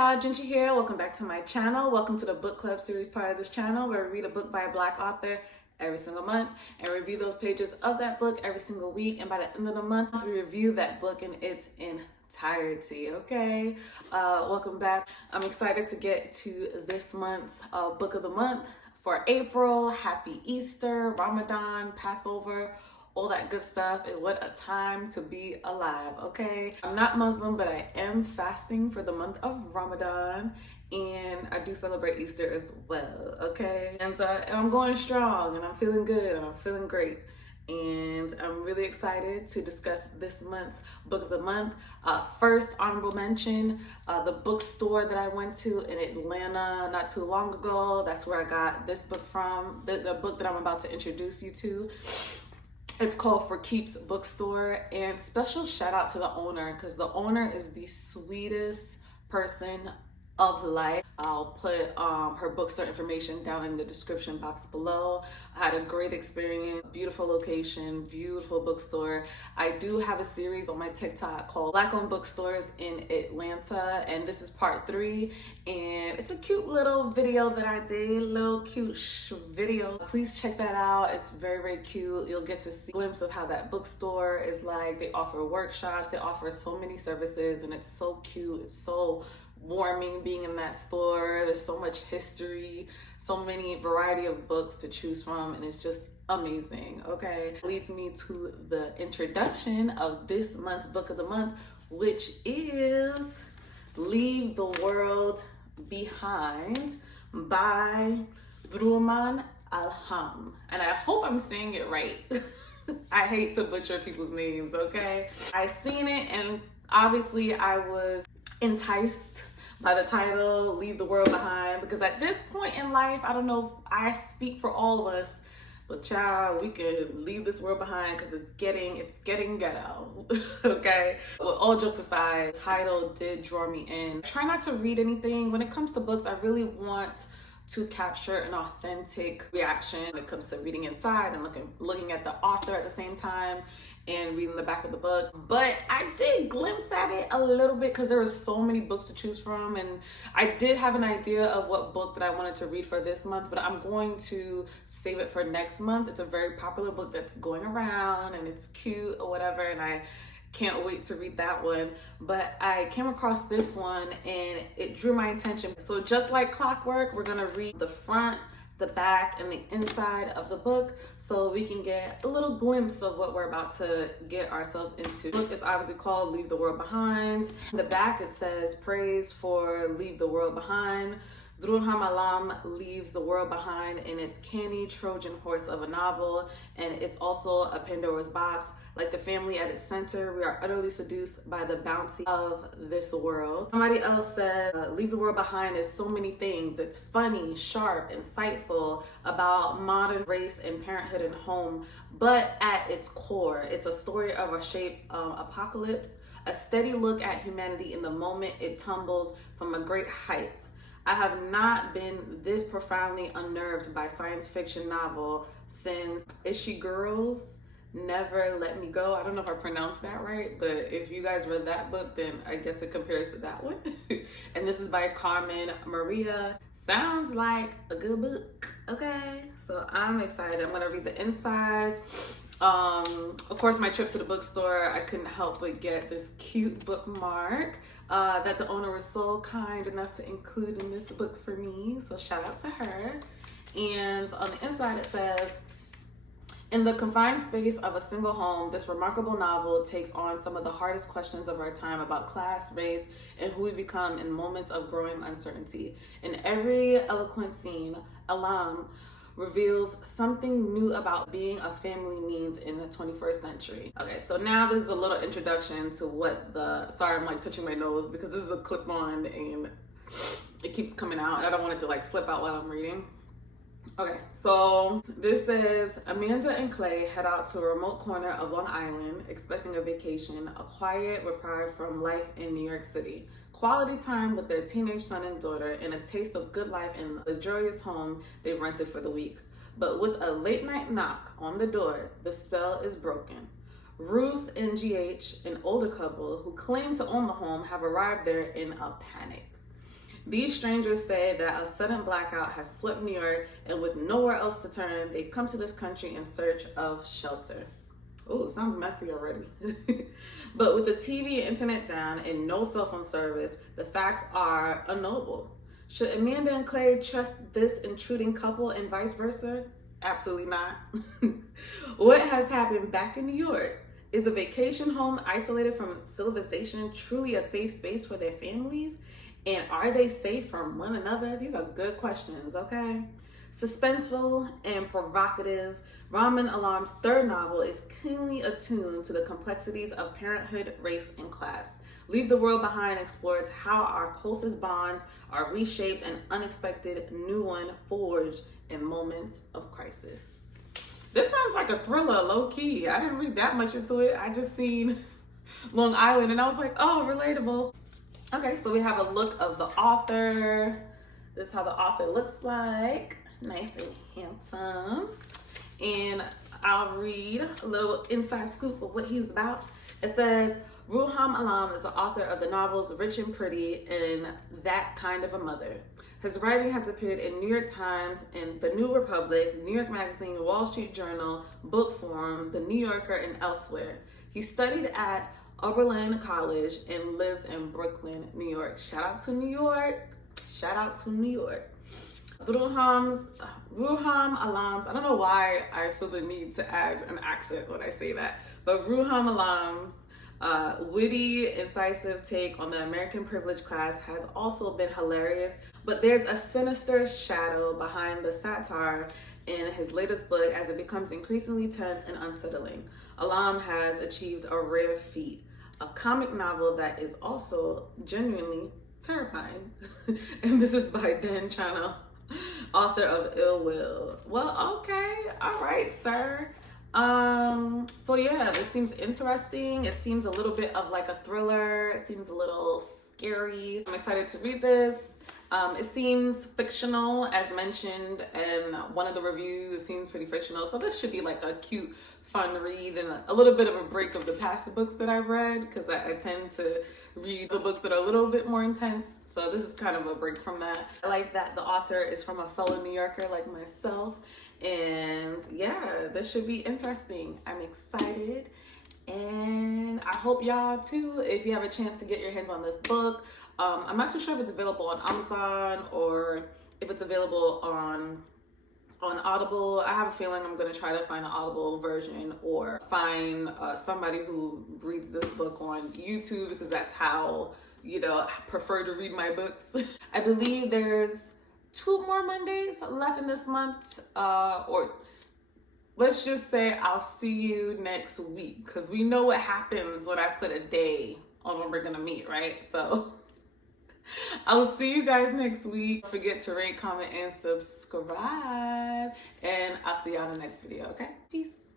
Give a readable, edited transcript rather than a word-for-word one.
y'all, Ginger here. Welcome back to my channel. Welcome to the book club series part of this channel where we read a book by a Black author every single month and review those pages of that book every single week. And by the end of the month, we review that book in its entirety, okay? Welcome back. I'm excited to get to this month's book of the month for April. Happy Easter, Ramadan, Passover, all that good stuff. And what a time to be alive, okay? I'm not Muslim, but I am fasting for the month of Ramadan, and I do celebrate Easter as well, okay? And I'm going strong, and I'm feeling good, and I'm feeling great. And I'm really excited to discuss this month's book of the month. First, honorable mention, the bookstore that I went to in Atlanta not too long ago. That's where I got this book from, the book that I'm about to introduce you to. It's called For Keeps Bookstore, and special shout out to the owner because the owner is the sweetest person of life. I'll put her bookstore information down in the description box below. I had a great experience, beautiful location, beautiful bookstore. I do have a series on my TikTok called Black Owned Bookstores in Atlanta, and this is part 3, and it's a cute little video that I did, little cute video. Please check that out. It's very, very cute. You'll get to see a glimpse of how that bookstore is like. They offer workshops, they offer so many services, and it's so cute. It's so warming being in that store. There's so much history, so many variety of books to choose from, and it's just amazing, okay? Leads me to the introduction of this month's book of the month, which is Leave the World Behind by Rumaan. And I hope I'm saying it right. I hate to butcher people's names, okay? I seen it, and obviously I was enticed by the title, Leave the World Behind, because at this point in life, I don't know if I speak for all of us, but child, we could leave this world behind because it's getting ghetto, okay? Well, all jokes aside, the title did draw me in. I try not to read anything. When it comes to books, I really want to capture an authentic reaction when it comes to reading inside and looking at the author at the same time and reading the back of the book. But I did glimpse at it a little bit because there were so many books to choose from, and I did have an idea of what book that I wanted to read for this month, but I'm going to save it for next month. It's a very popular book that's going around and it's cute or whatever, and I can't wait to read that one. But I came across this one and it drew my attention. So just like clockwork, we're gonna read the front, the back, and the inside of the book so we can get a little glimpse of what we're about to get ourselves into. The book is obviously called Leave the World Behind. In the back it says, praise for Leave the World Behind. Ruhaan leaves the world behind in its canny Trojan horse of a novel, and it's also a Pandora's box. Like the family at its center, we are utterly seduced by the bounty of this world. Somebody else said, Leave the World Behind is so many things. It's funny, sharp, insightful about modern race and parenthood and home, but at its core, it's a story of a shape apocalypse, a steady look at humanity in the moment it tumbles from a great height. I have not been this profoundly unnerved by science fiction novel since Girls Never Let Me Go. I don't know if I pronounced that right, but if you guys read that book, then I guess it compares to that one. And this is by Carmen Maria. Sounds like a good book, okay? So I'm excited. I'm gonna read the inside. Of course, my trip to the bookstore, I couldn't help but get this cute bookmark that the owner was so kind enough to include in this book for me. So shout out to her. And on the inside it says, in the confined space of a single home, this remarkable novel takes on some of the hardest questions of our time about class, race, and who we become in moments of growing uncertainty. In every eloquent scene, Alam reveals something new about being a family means in the 21st century. Okay, so now this is a little introduction to what sorry, I'm like touching my nose because this is a clip-on and it keeps coming out and I don't want it to like slip out while I'm reading. Okay, so this says, Amanda and Clay head out to a remote corner of Long Island, expecting a vacation, a quiet reprieve from life in New York City. Quality time with their teenage son and daughter, and a taste of good life in the luxurious home they've rented for the week. But with a late night knock on the door, the spell is broken. Ruth and GH, an older couple who claim to own the home, have arrived there in a panic. These strangers say that a sudden blackout has swept New York, and with nowhere else to turn, they come to this country in search of shelter. Oh, it sounds messy already. But with the TV and internet down and no cell phone service, the facts are unknowable. Should Amanda and Clay trust this intruding couple and vice versa? Absolutely not. What has happened back in New York? Is the vacation home isolated from civilization truly a safe space for their families? And are they safe from one another? These are good questions, okay? Suspenseful and provocative, Rumaan Alam's third novel is keenly attuned to the complexities of parenthood, race, and class. Leave the World Behind explores how our closest bonds are reshaped and unexpected new one forged in moments of crisis. This sounds like a thriller, low-key. I didn't read that much into it. I just seen Long Island and I was like, oh, relatable. Okay, so we have a look of the author. This is how the author looks like. Nice and handsome. And I'll read a little inside scoop of what he's about. It says, Rumaan Alam is the author of the novels Rich and Pretty and That Kind of a Mother. His writing has appeared in New York Times, in The New Republic, New York Magazine, Wall Street Journal, Book Forum, The New Yorker, and elsewhere. He studied at Oberlin College and lives in Brooklyn, New York. Shout out to New York. Shout out to New York. Ruhaan Alam's, I don't know why I feel the need to add an accent when I say that, but Ruhaan Alam's witty, incisive take on the American privileged class has also been hilarious, but there's a sinister shadow behind the satire in his latest book as it becomes increasingly tense and unsettling. Alam has achieved a rare feat, a comic novel that is also genuinely terrifying. And this is by Dan Channel, author of Ill Will. Well, okay, all right, sir. So yeah, this seems interesting. It seems a little bit of like a thriller. It seems a little scary. I'm excited to read this. It seems fictional, as mentioned in one of the reviews. It seems pretty fictional. So this should be like a cute, fun read and a little bit of a break of the past books that I've read, because I tend to read the books that are a little bit more intense. So this is kind of a break from that. I like that the author is from a fellow New Yorker like myself. And yeah, this should be interesting. I'm excited. And I hope y'all too, if you have a chance to get your hands on this book. I'm not too sure if it's available on Amazon or if it's available on Audible. I have a feeling I'm gonna try to find an Audible version or find somebody who reads this book on YouTube, because that's how, you know, I prefer to read my books. I believe there's 2 more Mondays left in this month, or let's just say I'll see you next week, because we know what happens when I put a day on when we're gonna meet, right? So I'll see you guys next week. Don't forget to rate, comment, and subscribe. And I'll see y'all in the next video, okay? Peace.